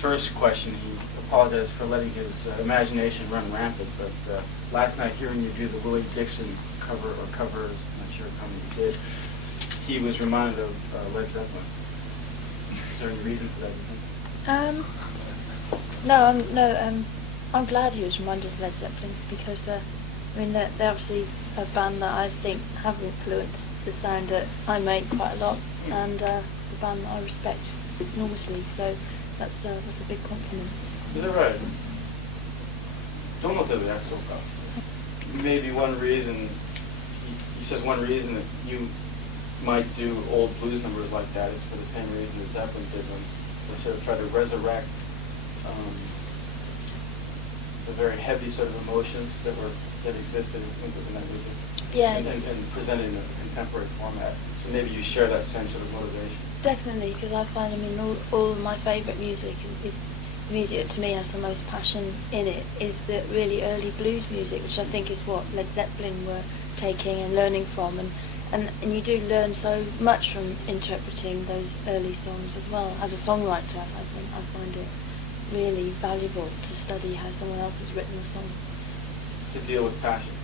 first question, he apologized for letting his imagination run rampant, but last night hearing you do the Willie Dixon covers, I'm not sure how many you did, he was reminded of Led Zeppelin. Is there any reason for that, do you think? No, I'm glad he was reminded of Led Zeppelin because, they're obviously a band that I think have influenced the sound that I make quite a lot, and the band that I respect enormously. So that's a big compliment. Is that right? Don't look at that so far. Maybe one reason, he says one reason that you might do old blues numbers like that is for the same reason that Zeppelin did them. They sort of try to resurrect the very heavy sort of emotions that existed within that music. Yeah. And present it in a contemporary format. So maybe you share that same sort of motivation. Definitely, because I find, all of my favourite music is music that to me has the most passion in it, is the really early blues music, which I think is what Led Zeppelin were taking and learning from, and you do learn so much from interpreting those early songs as well. As a songwriter, I find it really valuable to study how someone else has written a song. To deal with passion.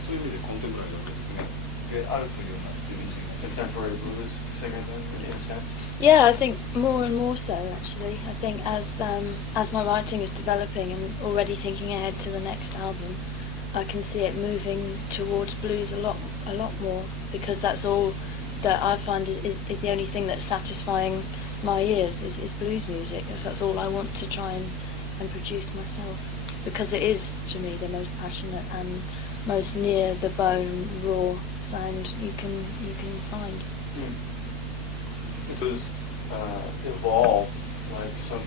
そういう意味でコンテンポラリーのですね、であるというようなイメージが。Contemporary blues singer then, in a sense? Yeah, I think more and more so actually. I think as my writing is developing and already thinking ahead to the next album, I can see it moving towards blues a lot more, because that's all that I find is the only thing that's satisfying my ears is blues music. That's all I want to try and produce myself, because it is to me the most passionate and most near the bone raw sound you can find. It was evolved, like some,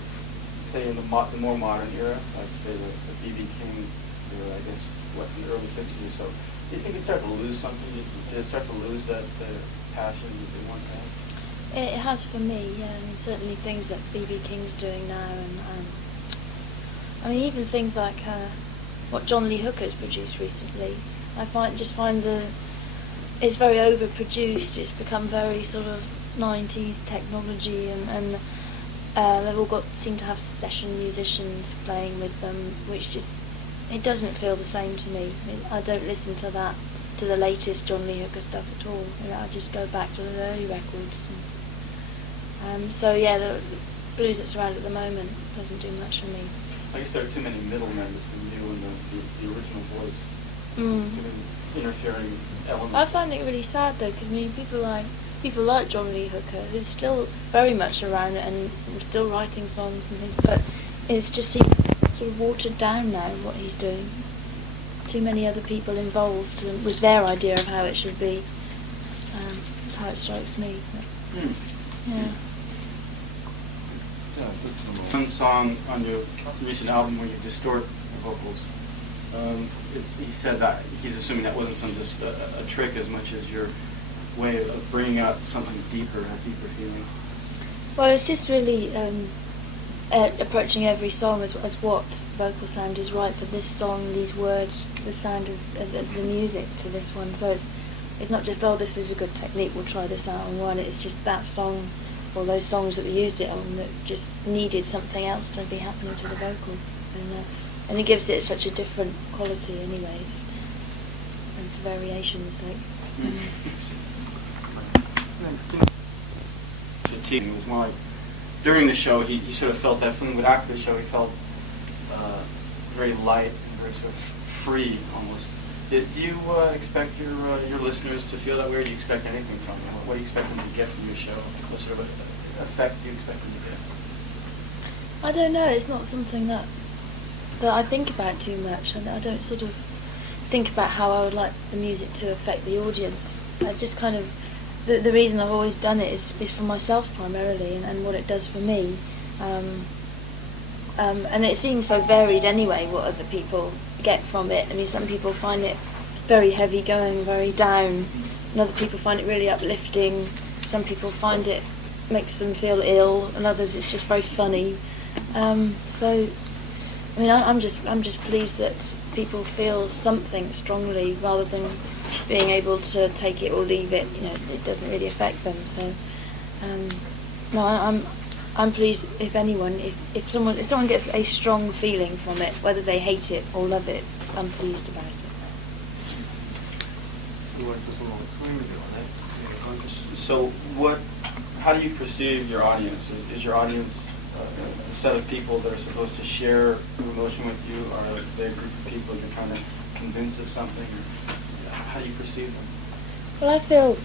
say in the more modern era, like say the B.B. King era, I guess, in the early 50s or so. Do you think it started to lose something? Did it start to lose that passion that they once had? It has for me, yeah. Certainly things that B.B. King's doing now, and even things like what John Lee Hooker's produced recently. I find it's very overproduced. It's become very sort of 90s technology, and they've all seem to have session musicians playing with them, which just, it doesn't feel the same to me. I don't listen to the latest John Lee Hooker stuff at all. I just go back to the early records. So yeah, the blues that's around at the moment doesn't do much for me. I guess there are too many middlemen between you and the original voice. Too many interfering elements. I find it really sad though, because people like John Lee Hooker, who's still very much around and still writing songs and things, but it's just sort of watered down now what he's doing. Too many other people involved with their idea of how it should be. That's how it strikes me. Yeah. One song on your recent album where you distort the vocals. He said that he's assuming that wasn't just a trick as much as your way of bringing out something deeper, a deeper feeling. Well, it's just really approaching every song as what vocal sound is right for this song, these words, the sound of the music to this one. So it's not just, this is a good technique, we'll try this out on one. It's just that song, or those songs that we used it on, that just needed something else to be happening to the vocal. And it gives it such a different quality anyways, and for variation's sake. It was more like, during the show, he sort of felt that feeling, but after the show he felt very light and very sort of free almost. Do you expect your listeners to feel that way, or do you expect anything from them? What do you expect them to get from your show? What sort of effect do you expect them to get? I don't know, it's not something that I think about too much. I don't sort of think about how I would like the music to affect the audience. I just kind of, the reason I've always done it is for myself primarily, and what it does for me. And it seems so varied anyway, what other people get from it. Some people find it very heavy going, very down, and other people find it really uplifting. Some people find it makes them feel ill, and others it's just very funny. So I'm just pleased that people feel something strongly rather than being able to take it or leave it. It doesn't really affect them. So no, I'm pleased if anyone, if someone gets a strong feeling from it, whether they hate it or love it, I'm pleased about it. So how do you perceive your audience? Is your audience a set of people that are supposed to share an emotion with you, or are they a group of people you're trying to convince of something? Or how do you perceive them? Well,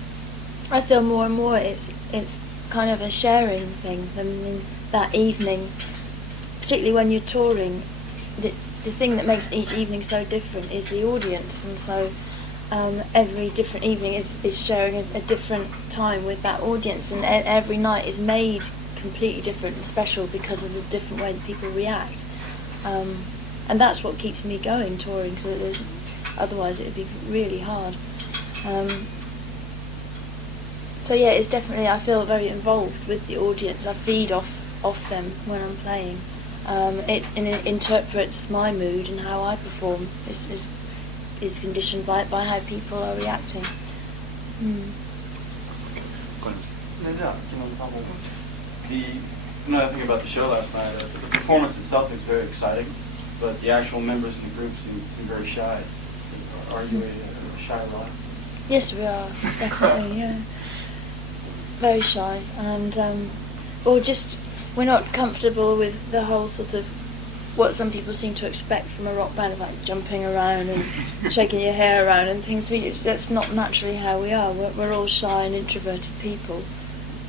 I feel more and more it's kind of a sharing thing. I mean, that evening, particularly when you're touring, the thing that makes each evening so different is the audience, and so every different evening is sharing a different time with that audience, and every night is made completely different and special because of the different way that people react, and that's what keeps me going touring, so otherwise it would be really hard. So yeah, it's definitely, I feel very involved with the audience. I feed off them when I'm playing. It interprets my mood, and how I perform is conditioned by how people are reacting. Another thing about the show last night, the performance itself is very exciting, but the actual members in the group seem very shy. Are you a shy lot? Yes, we are, definitely, yeah. Very shy, and we're not comfortable with the whole sort of what some people seem to expect from a rock band, like jumping around and shaking your hair around and things. That's not naturally how we are. We're all shy and introverted people.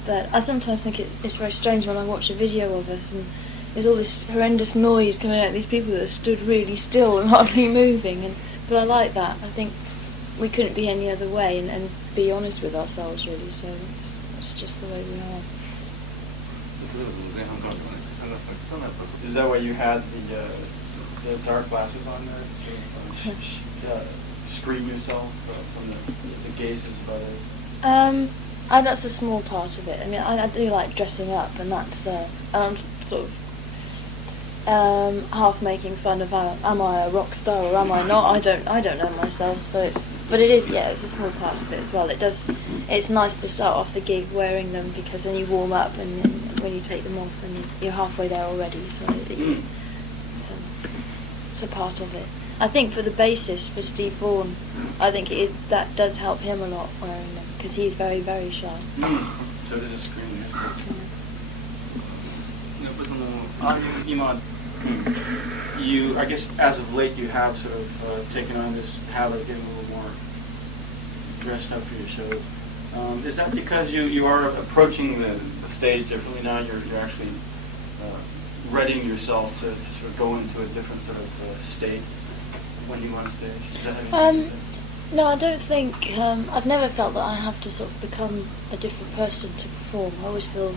But I sometimes think it's very strange when I watch a video of us and there's all this horrendous noise coming out of these people that stood really still and hardly moving. But I like that. I think we couldn't be any other way and be honest with ourselves, really. So it's just the way we are. Is that why you had the dark glasses on there to screen yourself from the gazes of others? That's a small part of it. I mean, I do like dressing up, and that's I'm sort of half making fun of am I a rock star or am I not? I don't know myself. So but it is, yeah, it's a small part of it as well. It's nice to start off the gig wearing them, because then you warm up, and then when you take them off, and you're halfway there already. So it's a part of it. I think for the bassist, for Steve Vaughan, I think that does help him a lot wearing them, because he's very, very shy. So it is a screen. I guess as of late you have sort of taken on this habit of getting a little more dressed up for your shows. Is that because you are approaching the stage differently now? You're actually readying yourself to sort of go into a different sort of state when you go on stage? Is that how you see it? No, I don't think. I've never felt that I have to sort of become a different person to perform. I always feel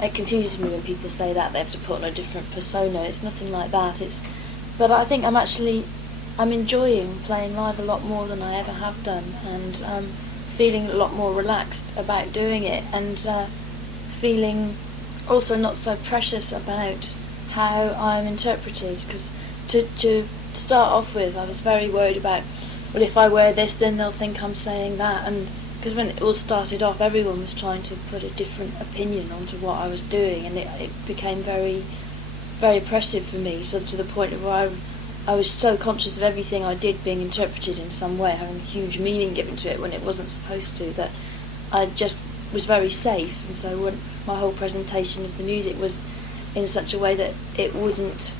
it confuses me when people say that they have to put on a different persona. It's nothing like that. But I think I'm enjoying playing live a lot more than I ever have done, and feeling a lot more relaxed about doing it, and feeling also not so precious about how I'm interpreted. Because to start off with, I was very worried about, well, if I wear this, then they'll think I'm saying that, and because when it all started off, everyone was trying to put a different opinion onto what I was doing, and it became very, very oppressive for me, so to the point where I was so conscious of everything I did being interpreted in some way, having a huge meaning given to it when it wasn't supposed to, that I just was very safe. And so when my whole presentation of the music was in such a way that it wouldn't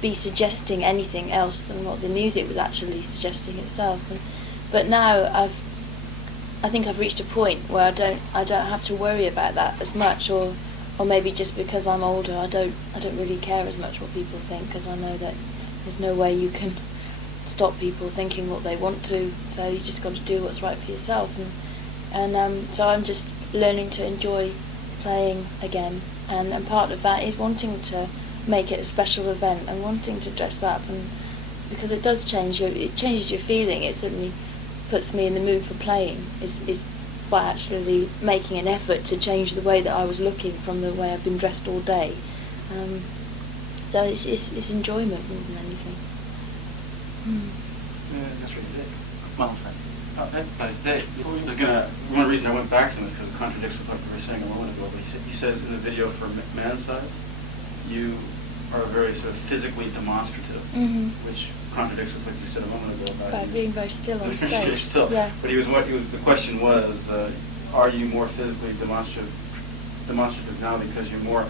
be suggesting anything else than what the music was actually suggesting itself. But now I think I've reached a point where I don't have to worry about that as much, or maybe just because I'm older, I don't really care as much what people think, because I know that there's no way you can stop people thinking what they want to. So you just got to do what's right for yourself, and so I'm just learning to enjoy playing again, and part of that is wanting to make it a special event and wanting to dress up, and because it does it changes your feeling. It certainly puts me in the mood for playing, is by actually making an effort to change the way that I was looking from the way I've been dressed all day. So it's enjoyment more than anything. That's nice day. One reason I went back to him is because it contradicts with what we were saying a moment ago. But he says in the video for Man Size, you are very sort of physically demonstrative, which contradicts with what you said a moment ago about By being very still on stage. Still. Yeah. But the question was, are you more physically demonstrative now because you're more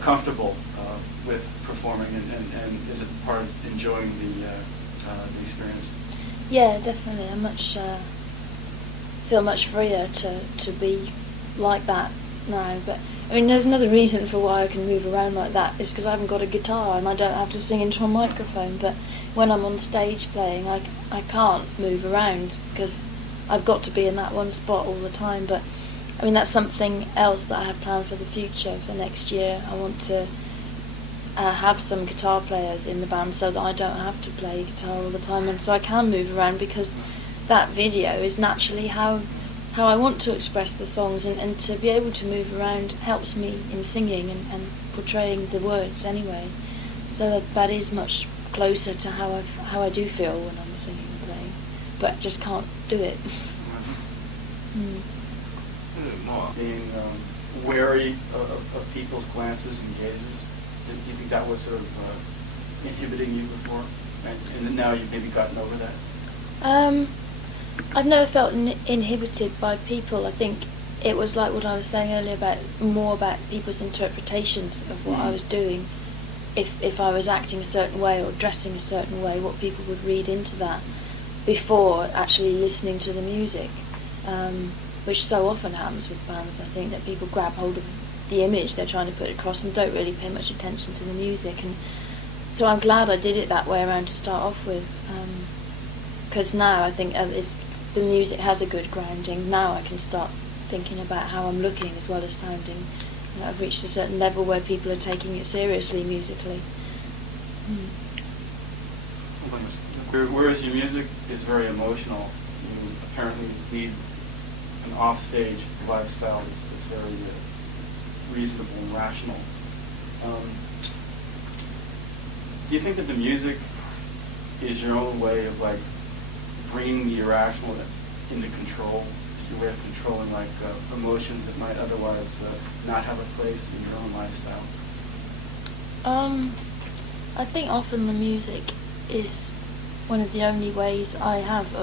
comfortable with performing, and is it part of enjoying the experience? Yeah, definitely. I feel much freer to be like that now. But I mean, there's another reason for why I can move around like that is because I haven't got a guitar and I don't have to sing into a microphone. But when I'm on stage playing, I can't move around because I've got to be in that one spot all the time. But I mean, that's something else that I have planned for the future, for next year. I want to have some guitar players in the band so that I don't have to play guitar all the time, and so I can move around, because that video is naturally how I want to express the songs, and to be able to move around helps me in singing and portraying the words anyway. So that is much closer to how I do feel when I'm singing and playing, but just can't do it. Being wary of people's glances and gazes, do you think that was sort of inhibiting you before, and then now you've maybe gotten over that? I've never felt inhibited by people. I think it was like what I was saying earlier more about people's interpretations of what I was doing. If I was acting a certain way or dressing a certain way, what people would read into that before actually listening to the music, which so often happens with bands. I think that people grab hold of the image they're trying to put across and don't really pay much attention to the music. And so I'm glad I did it that way around to start off with, because now I think the music has a good grounding. Now I can start thinking about how I'm looking as well as sounding. I've reached a certain level where people are taking it seriously musically. Whereas your music is very emotional, you apparently lead an off-stage lifestyle that's very reasonable and rational. Do you think that the music is your own way of like bringing the irrational into control? It's your way of controlling like emotions that might otherwise not have a place in your own lifestyle? I think often the music is one of the only ways I have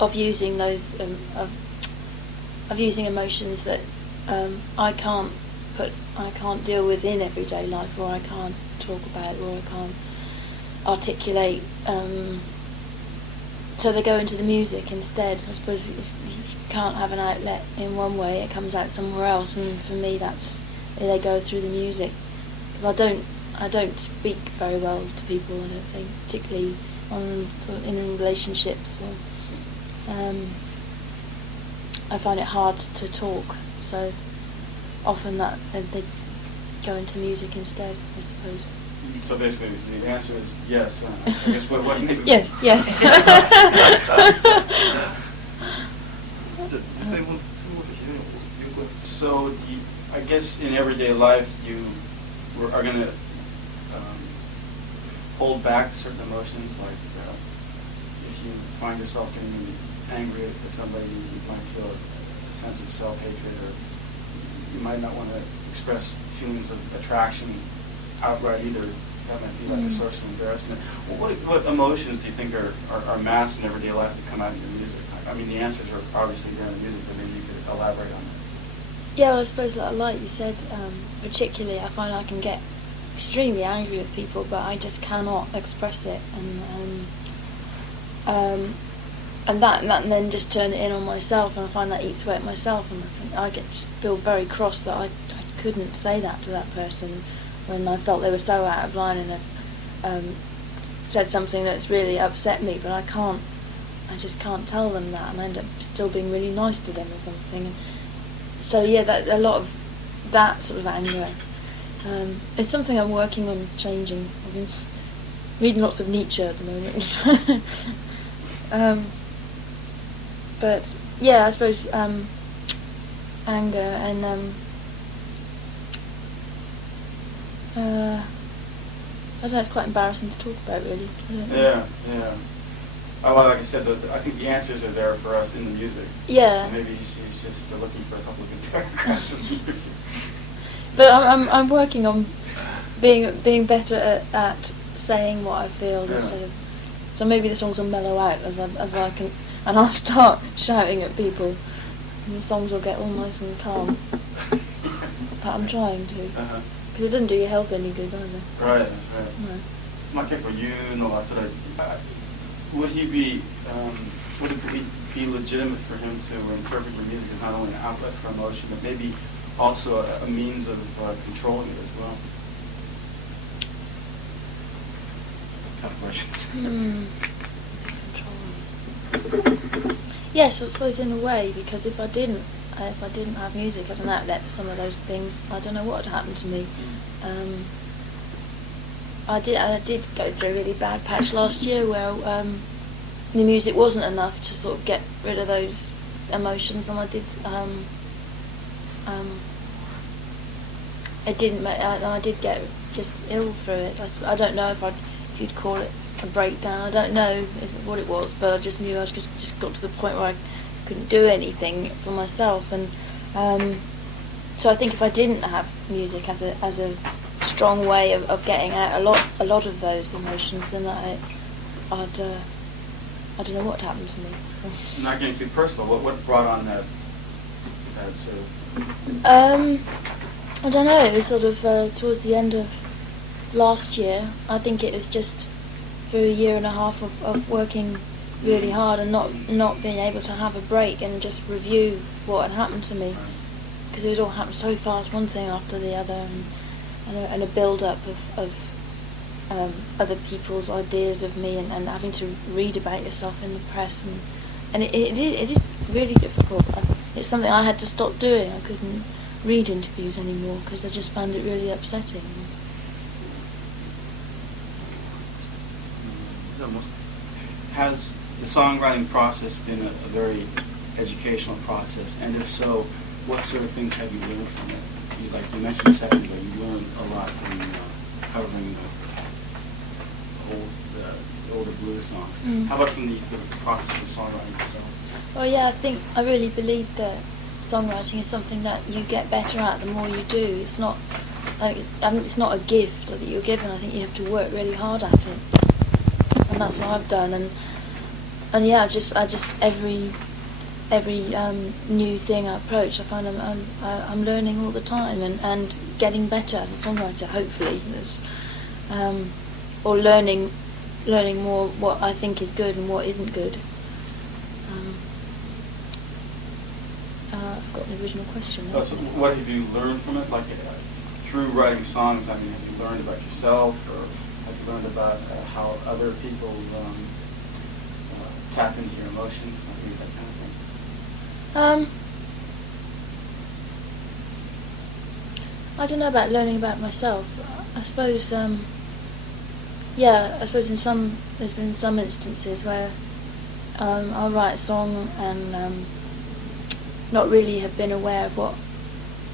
of using those of using emotions that I can't deal with in everyday life, or I can't talk about, or I can't articulate. So they go into the music instead. I suppose if you can't have an outlet in one way, it comes out somewhere else. And for me, they go through the music, because I don't speak very well to people. I don't think, particularly in relationships. I find it hard to talk, so often that they go into music instead, I suppose. So basically, the answer is yes. I guess what maybe. Yes. So I guess in everyday life you are going to hold back certain emotions, like if you find yourself getting angry at somebody, you might feel a sense of self-hatred, or you might not want to express feelings of attraction outright either. That might be like a source of embarrassment. What emotions do you think are masked in everyday life that come out in your music? I mean, the answers are obviously there in the music, but maybe you could elaborate on that. Yeah, well, I suppose like you said, particularly I find I can get extremely angry with people, but I just cannot express it, and then just turn it in on myself, and I find that eats away at myself, and I feel very cross that I couldn't say that to that person when I felt they were so out of line and had said something that's really upset me, but I just can't tell them that, and I end up still being really nice to them or something. And so yeah, a lot of that sort of anger is something I'm working on changing. I've been reading lots of Nietzsche at the moment. But yeah, I suppose anger and I don't know, it's quite embarrassing to talk about, really. Yeah. Well, like I said, I think the answers are there for us in the music. Yeah. Maybe she's just looking for a couple of good paragraphs. But I'm working on being better at saying what I feel instead of. So maybe the songs will mellow out as I can, and I'll start shouting at people, and the songs will get all nice and calm. But I'm trying to, because it doesn't do your health any good either. Right, that's right. No. Mark, for you, would he be? Would it be legitimate for him to interpret your music as not only an outlet for emotion, but maybe also a means of controlling it as well? Tough questions. Controlling. Yes, I suppose in a way, because if I didn't have music as an outlet for some of those things, I don't know what had happened to me. I did go through a really bad patch last year where the music wasn't enough to sort of get rid of those emotions, and I did get just ill through it. I don't know if you'd call it a breakdown. I don't know what it was, but I just knew I just got to the point where I couldn't do anything for myself, and so I think if I didn't have music as a strong way of getting out a lot of those emotions, then I don't know what happened to me. Not getting too personal, what brought on that sort of? I don't know. It was sort of towards the end of last year. I think it was just through a year and a half of working really hard and not being able to have a break and just review what had happened to me, because it had all happened so fast, one thing after the other, and a build-up of other people's ideas of me, and having to read about yourself in the press, and it is really difficult. It's something I had to stop doing. I couldn't read interviews anymore because I just found it really upsetting. Has the songwriting process been a very educational process? And if so, what sort of things have you learned from it? Like you mentioned a second ago, you learned a lot from covering the older blues songs. How about from the process of songwriting itself? Well, yeah, I really believe that songwriting is something that you get better at the more you do. It's not it's not a gift that you're given. I think you have to work really hard at it, and that's what I've done. And yeah, I just every new thing I approach, I find I'm learning all the time and getting better as a songwriter, hopefully, or learning more what I think is good and what isn't good. I've got the original question. So what have you learned from it? Like through writing songs, I mean, have you learned about yourself, or have you learned about how other people tap into your emotions, I think that kind of thing? I don't know about learning about myself. I suppose, I suppose there's been some instances where I'll write a song and not really have been aware of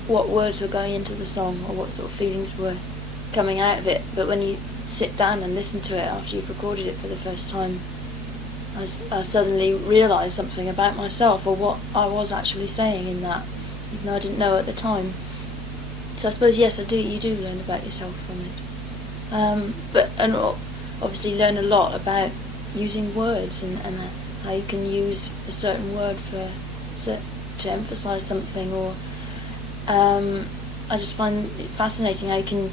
what words were going into the song or what sort of feelings were coming out of it. But when you sit down and listen to it after you've recorded it for the first time, I suddenly realised something about myself or what I was actually saying in that, even though I didn't know at the time. So I suppose, yes, you do learn about yourself from it. And obviously learn a lot about using words and how you can use a certain word to emphasise something, or I just find it fascinating how you can,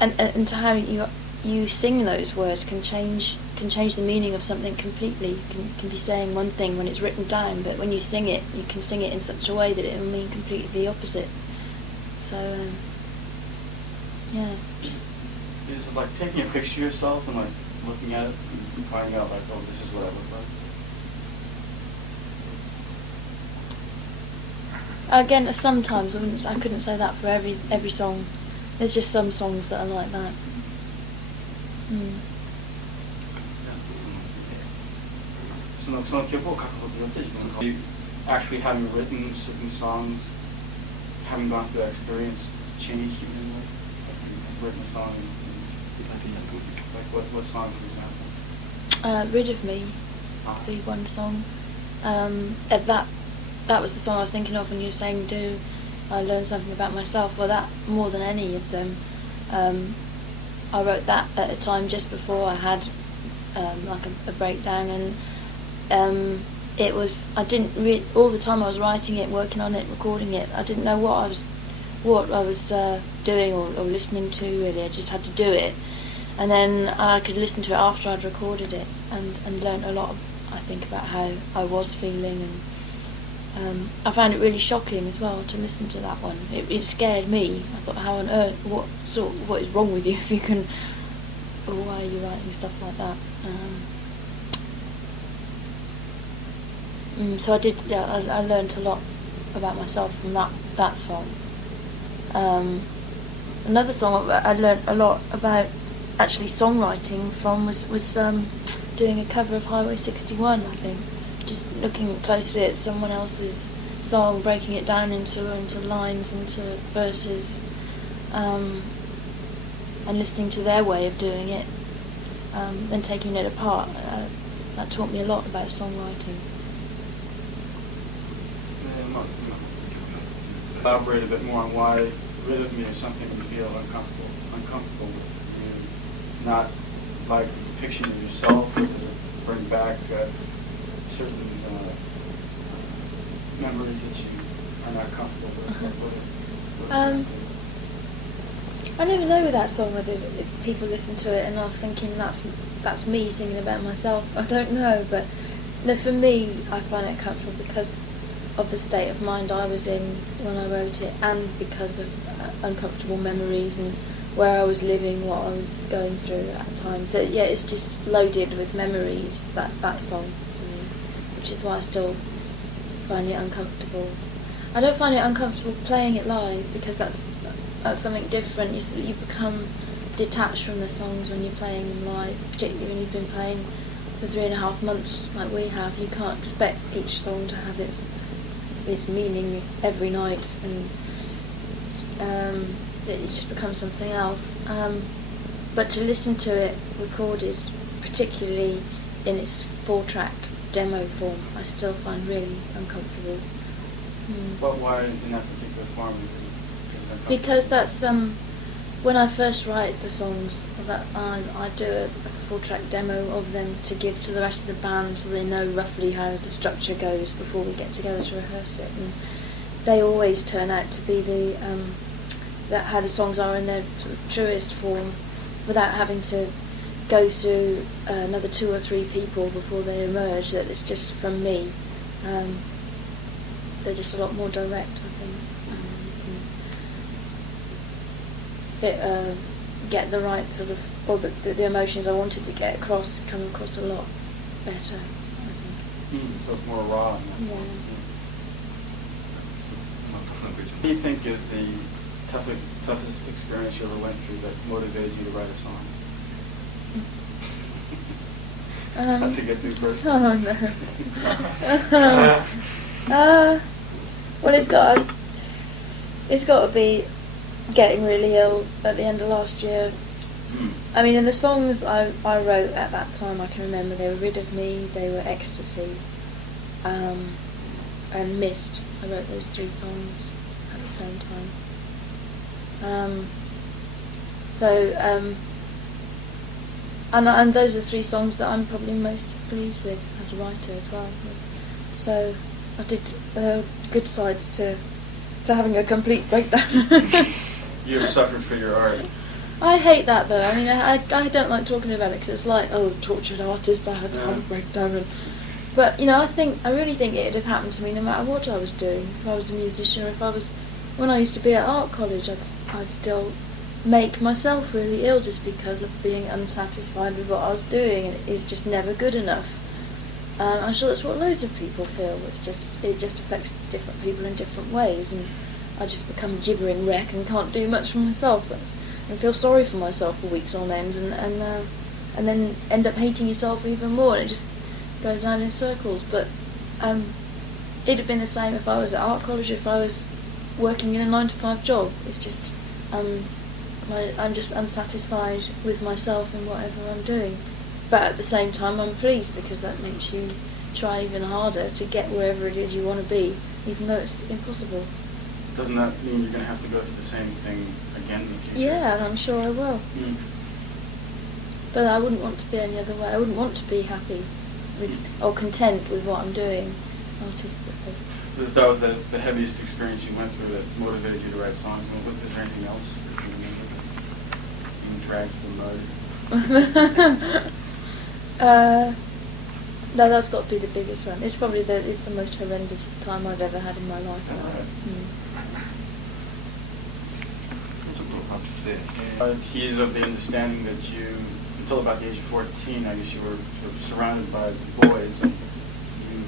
and how you sing those words can change the meaning of something completely. You can be saying one thing when it's written down, but when you sing it, you can sing it in such a way that it will mean completely the opposite. So, just... Is it like taking a picture of yourself and like looking at it and finding out like, oh, this is what I look like? Again, sometimes I couldn't say that for every song. There's just some songs that are like that. You actually having written certain songs, having gone through that experience, changed you in a way? Like you've written a song and like what songs, for example? Rid of Me the one song. At that was the song I was thinking of when you were saying, do I learn something about myself? Well, that, more than any of them, I wrote that at a time just before I had like a breakdown, and it was, I didn't all the time I was writing it, working on it, recording it, I didn't know what I was doing or listening to, really. I just had to do it, and then I could listen to it after I'd recorded it, and learnt a lot, I think, about how I was feeling, and I found it really shocking as well to listen to that one. It scared me. I thought, how on earth, what is wrong with you if you can, or why are you writing stuff like that? So I did, I learned a lot about myself from that song. Another song I learned a lot about actually songwriting from was doing a cover of Highway 61, I think. Just looking closely at someone else's song, breaking it down into lines, into verses, and listening to their way of doing it, then taking it apart. That taught me a lot about songwriting. Elaborate a bit more on why rhythm is something you feel uncomfortable with. You not like the depiction of yourself, or does it bring back certain memories that you are not comfortable with? I never know with that song whether people listen to it and are thinking that's me singing about myself. I don't know, but no, for me, I find it comfortable because of the state of mind I was in when I wrote it, and because of uncomfortable memories and where I was living, what I was going through at the time. So yeah, it's just loaded with memories, that song for me, which is why I still find it uncomfortable. I don't find it uncomfortable playing it live, because that's something different. You become detached from the songs when you're playing them live, particularly when you've been playing for 3.5 months like we have. You can't expect each song to have its meaning every night, and it just becomes something else. But to listen to it recorded, particularly in its 4-track demo form, I still find really uncomfortable. But why in that particular form? Because that's when I first write the songs, that I do a 4-track demo of them to give to the rest of the band, so they know roughly how the structure goes before we get together to rehearse it. And they always turn out to be how the songs are in their sort of truest form, without having to go through another 2 or 3 people before they emerge. That it's just from me. They're just a lot more direct, I think. Get the right sort of, or the emotions I wanted to get across come across a lot better, I think. So it's more raw. Yeah. What do you think is the toughest experience you ever went through that motivated you to write a song? Not to get too personal. Oh no. Well, it's got to be getting really ill at the end of last year. I mean, and the songs I wrote at that time, I can remember, they were Rid of Me, they were Ecstasy, and Mist. I wrote those 3 songs at the same time. And those are 3 songs that I'm probably most pleased with as a writer as well. So I did good sides to having a complete breakdown. You have suffered for your art. I hate that though. I mean, I don't like talking about it because it's like, oh, the tortured artist, I had to have a breakdown. But you know, I really think it'd have happened to me no matter what I was doing. If I was a musician, or when I used to be at art college, I'd still make myself really ill just because of being unsatisfied with what I was doing, and it's just never good enough. I'm sure that's what loads of people feel. It just affects different people in different ways, and I just become a gibbering wreck and can't do much for myself, and feel sorry for myself for weeks on end, and then end up hating yourself even more, and it just goes round in circles. But it'd have been the same if I was at art college, if I was working in a 9-to-5 job. It's just I'm just unsatisfied with myself and whatever I'm doing. but at the same time I'm pleased because that makes you try even harder to get wherever it is you want to be, even though it's impossible. Doesn't that mean you're going to have to go through the same thing again in the future? Yeah, and I'm sure I will. Mm. But I wouldn't want to be any other way. I wouldn't want to be happy with or content with what I'm doing artistically. That was the heaviest experience you went through that motivated you to write songs. Is there anything else that you remember? Being dragged through the mud? No, that's got to be the biggest one. It's probably it's the most horrendous time I've ever had in my life. He is of the understanding that you, until about the age of 14, I guess you were sort of surrounded by boys, and you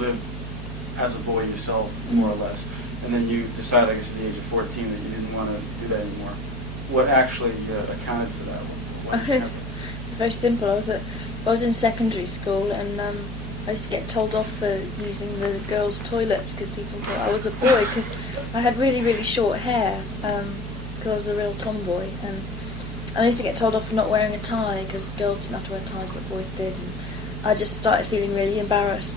lived as a boy yourself, more or less. And then you decided, I guess, at the age of 14 that you didn't want to do that anymore. What actually accounted for that? It's very simple. I was in secondary school, and I used to get told off for using the girls' toilets because people thought I was a boy because I had really, really short hair because I was a real tomboy. And I used to get told off for not wearing a tie because girls didn't have to wear ties but boys did. And I just started feeling really embarrassed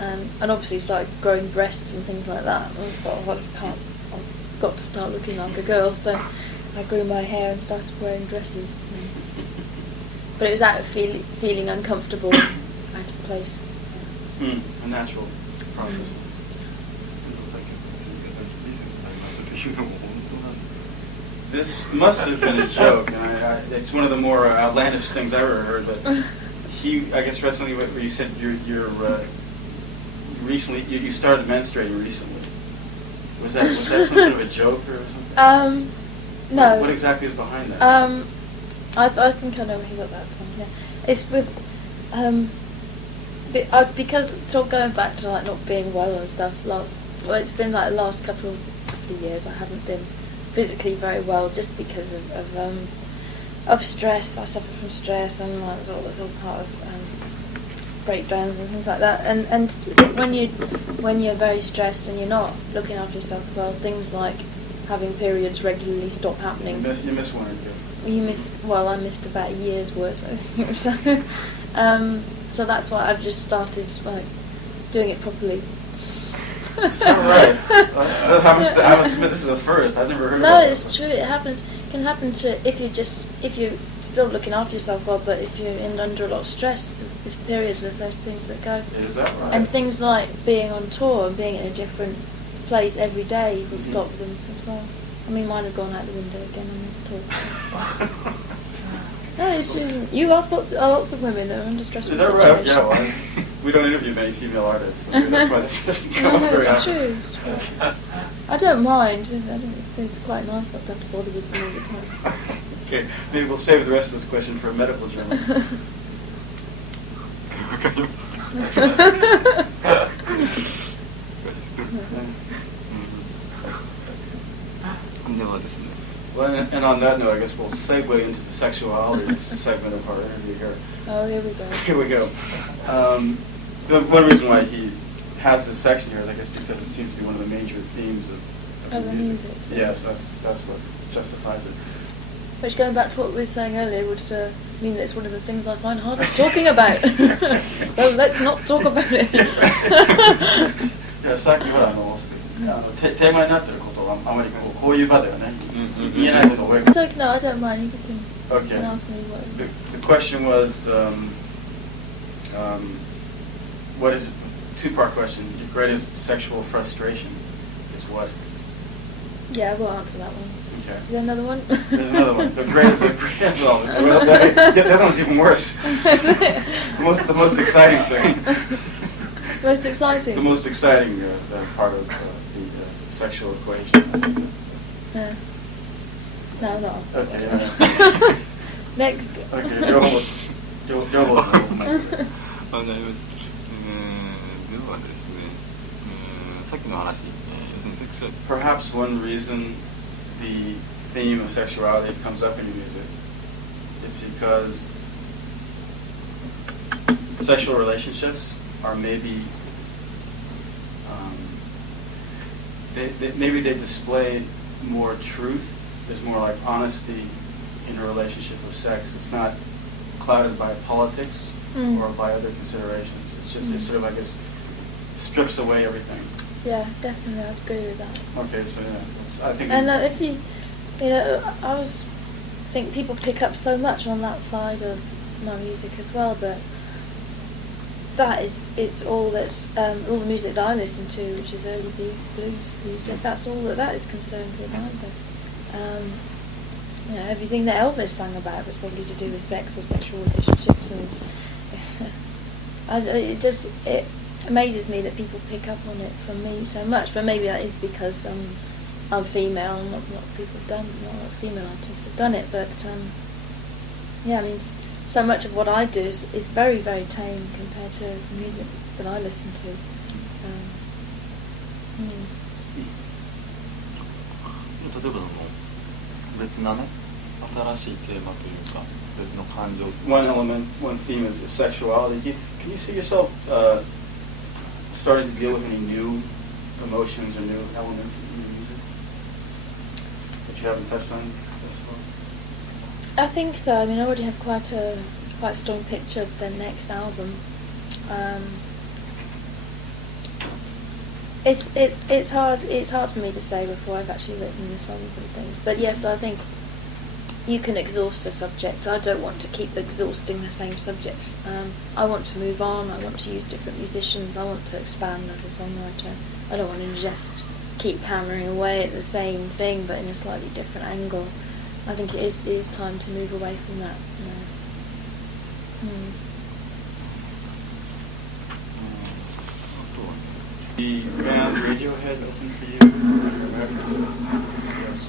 and obviously started growing breasts and things like that. And I thought, I've got to start looking like a girl. So I grew my hair and started wearing dresses. But it was out of feeling uncomfortable, out of place. Yeah. A natural process. This must have been a joke, and it's one of the more outlandish things I ever heard. But I guess recently, where you said you started menstruating recently. Was that some sort of a joke or something? No. What exactly is behind that? I think I know where he got that from. Yeah, it's with because going back to like not being well and stuff. It's been like the last couple of years I haven't been physically very well just because of stress. I suffer from stress and like it's all part of breakdowns and things like that. And when you're very stressed and you're not looking after yourself well, things like having periods regularly stop happening. You miss one or two. I missed about a year's worth. So that's why I've just started like doing it properly. It's not right. I must admit this is a first. I've never heard of that. No, it's true. It happens. It can happen to if you're still looking after yourself well, but if you're under a lot of stress, these periods are the first things that go. Is that right? And things like being on tour and being in a different place every day will stop them as well. I mean, mine have gone out the window again on this tour. No, it's true. You ask lots of women that are under stressful situations. Is that right? situations. Yeah, well, we don't interview many female artists, so maybe that's why this doesn't come up No, very it's often. true. It's true. I don't mind. It's quite nice not to have to bother with them all the time. Okay, maybe we'll save the rest of this question for a medical journal. Well, and on that note, I guess we'll segue into the sexuality segment of our interview here. Oh, here we go. Here we go. One reason why he has this section here is, I guess, because it seems to be one of the major themes of the music. Yes, that's what justifies it. Which, going back to what we were saying earlier, would mean that it's one of the things I find hardest talking about. So let's not talk about it. さっきほらテーマになってることはあまりこういう場ではね言えないことが多い。So no, I don't mind. You can Okay. ask me what. The question was, what is it? Two-part question. Your greatest sexual frustration is what? Yeah, we'll answer that one. Okay. Is there another one? There's another one. That one's even worse. the most exciting thing. Most exciting. The most exciting part of the sexual equation. Yeah. No, not. Okay. Yeah. Next. Okay. Joe. あります。ではですね、さっきの話、要するにセクシュアリティ。 Perhaps one reason the theme of sexuality comes up in your music is because sexual relationships are maybe maybe they display more truth. There's more like honesty in a relationship of sex. It's not clouded by politics Mm. or by other considerations. It's just it sort of, I guess, strips away everything. Yeah, definitely, I agree with that. Okay, so yeah, I think. And if you know, think people pick up so much on that side of my music as well, but it's all that's all the music that I listen to, which is early blues music. That's all that is concerned with either. Everything that Elvis sang about was probably to do with sex or sexual relationships, and it amazes me that people pick up on it from me so much. But maybe that is because I'm female, and not a lot of people have done, not a lot of female artists have done it. But so much of what I do is very, very tame compared to the music that I listen to. 例えば別なね、新しいテーマというか別の感情。One element, one theme is sexuality. Can you see yourself starting to deal with any new emotions or new elements in your music that you haven't touched on thus far? I think so. I mean, I already have quite a strong picture of the next album. It's hard for me to say before I've actually written the songs and things. But yes, I think you can exhaust a subject. I don't want to keep exhausting the same subject. I want to move on. I want to use different musicians. I want to expand as a songwriter. I don't want to just keep hammering away at the same thing, but in a slightly different angle. I think it is time to move away from that. The band Radiohead opened for you in America. Yes.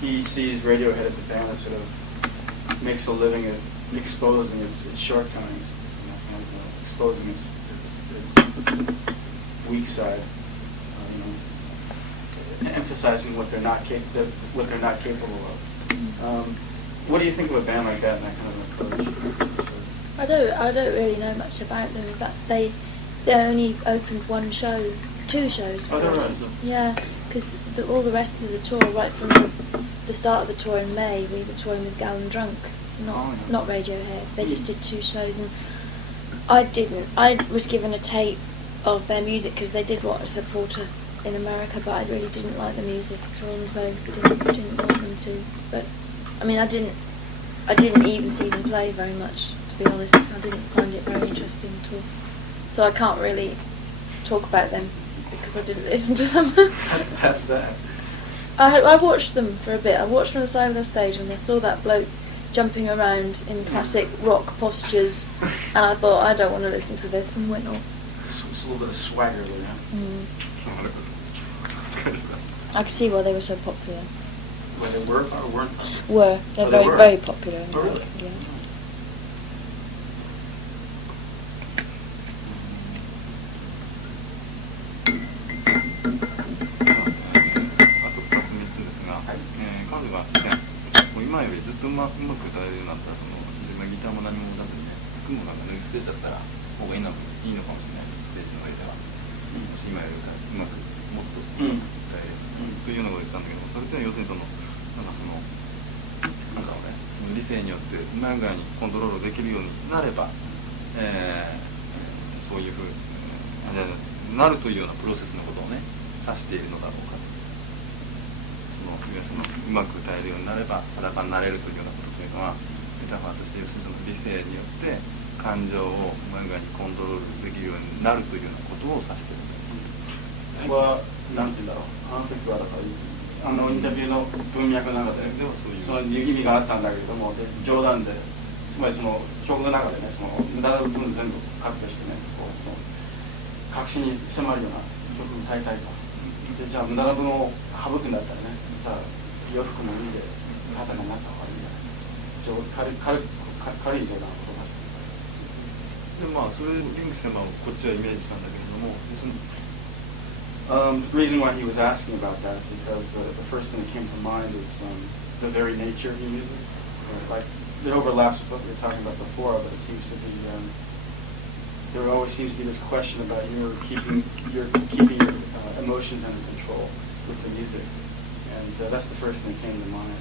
He sees Radiohead as a band that sort of makes a living at exposing its shortcomings, exposing its weak side, emphasizing what they're not capable of. What do you think of a band like that and that kind of approach? I don't really know much about them. In fact, they only opened two shows. Oh, they're right. Yeah, because all the rest of the tour, right from the start of the tour in May, we were touring with Gal and Drunk, not Radiohead. They just did two shows, and I was given a tape of their music because they did want to support us in America, but I really didn't like the music at all, and so didn't want them to. But I mean, I didn't even see them play very much, to be honest. I didn't find it very interesting at all. So I can't really talk about them because I didn't listen to them. That's that. I watched them for a bit. I watched them on the side of the stage and I saw that bloke jumping around in classic rock postures, and I thought, I don't want to listen to this, and went off. It's a little bit of swagger there. I could see why they were so popular. Where they were or weren't? Were. They're very, very popular. Oh, really? Yeah.今よりずっとうまく歌えるようになったら自分はギターも何も歌ってね服もなんか脱ぎ捨てちゃったら方がいいのかもしれないステージの上では、今よりうまくもっと歌える、というようなことを言ってたんだけど、それって要するにその理性によってうまい具合にコントロールできるようになれば、そういうふうになるというようなプロセスのことをね指しているのだろうかと。うまく歌えるようになれば裸になれるというようなことというのはメタファーとしてその理性によって感情をうまい具合にコントロールできるようになるというようなことを指している。これは何て言うんだろう、あの時はだからインタビューの文脈の中でその意味があったんだけれども、冗談でつまりその曲の中でね、その無駄な部分全部カットしてね、こうその確信に迫るような曲に歌いたいと。でじゃあ無駄な部分を省くんだったらね、さあ洋服も脱いで肩がなった方がいいんだ。軽い冗談を言葉して。でまあそれリンクしてこっちはイメージしたんだけれども、The reason why he was asking about that is because the first thing that came to mind is the very nature of your music. Like it overlaps with what we were talking about before, but it seems to be there always seems to be this question about your keeping your emotions under control with the music, and that's the first thing that came to mind.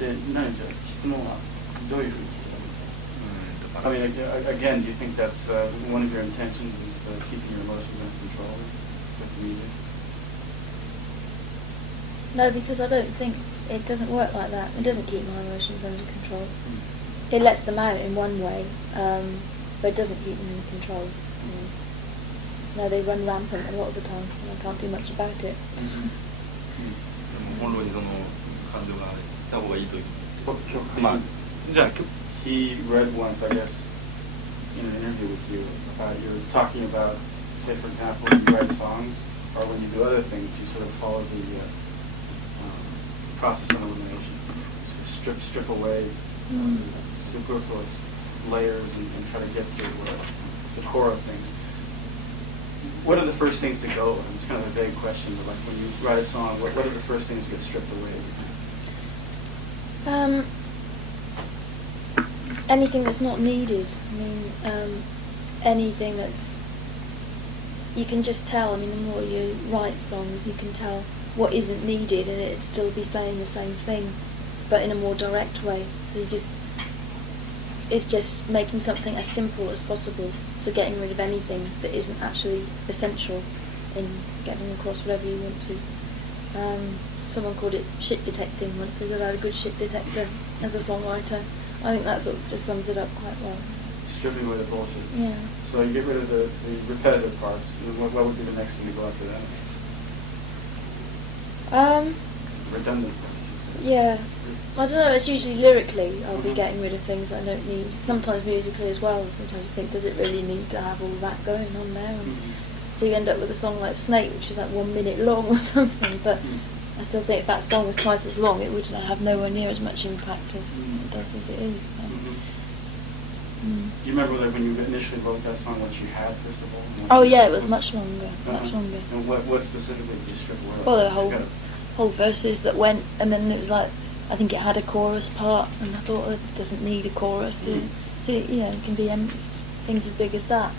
で、何じゃ質問はどういうふうに聞いたんですか? I mean, again, do you think that's one of your intentions is keeping your emotions under control with the music? No, because I don't think it doesn't work like that. It doesn't keep my emotions under control. It lets them out in one way, but it doesn't keep them in control. No, they run rampant a lot of the time, and I can't do much about it. 本来その感情がした方がいいという。まあ、じゃあ he read once, I guess, in an interview with you about you're talking about, say, for example, when you write songs or when you do other things, you sort of follow the process of elimination. Strip away superfluous layers and try to get to the core of things. What are the first things to go? And it's kind of a vague question, but like when you write a song, what are the first things to get stripped away? Anything that's not needed. I mean, anything that's, you can just tell. I mean, the more you write songs, you can tell what isn't needed, and it'd still be saying the same thing, but in a more direct way. So it's just making something as simple as possible. So getting rid of anything that isn't actually essential in getting across whatever you want to. Someone called it shit detecting once. They said I had a good shit detector as a songwriter. I think that sort of just sums it up quite well. Stripping away the bullshit. Yeah. So you get rid of the repetitive parts. What would be the next thing to go after that? Redundant parts. Yeah. I don't know, it's usually lyrically I'll be getting rid of things that I don't need. Sometimes musically as well. Sometimes you think, does it really need to have all that going on there? And so you end up with a song like Snake, which is like 1 minute long or something, but I still think if that song was twice as long, it would have nowhere near as much impact as it does as it is. So. Do you remember when you initially wrote that song, what you had, first of all? Oh yeah, it was much longer, much longer. And what specifically did you strip away? Well, the whole verses that went, and then it was like, I think it had a chorus part, and I thought it doesn't need a chorus. So, you know, it can be things as big as that.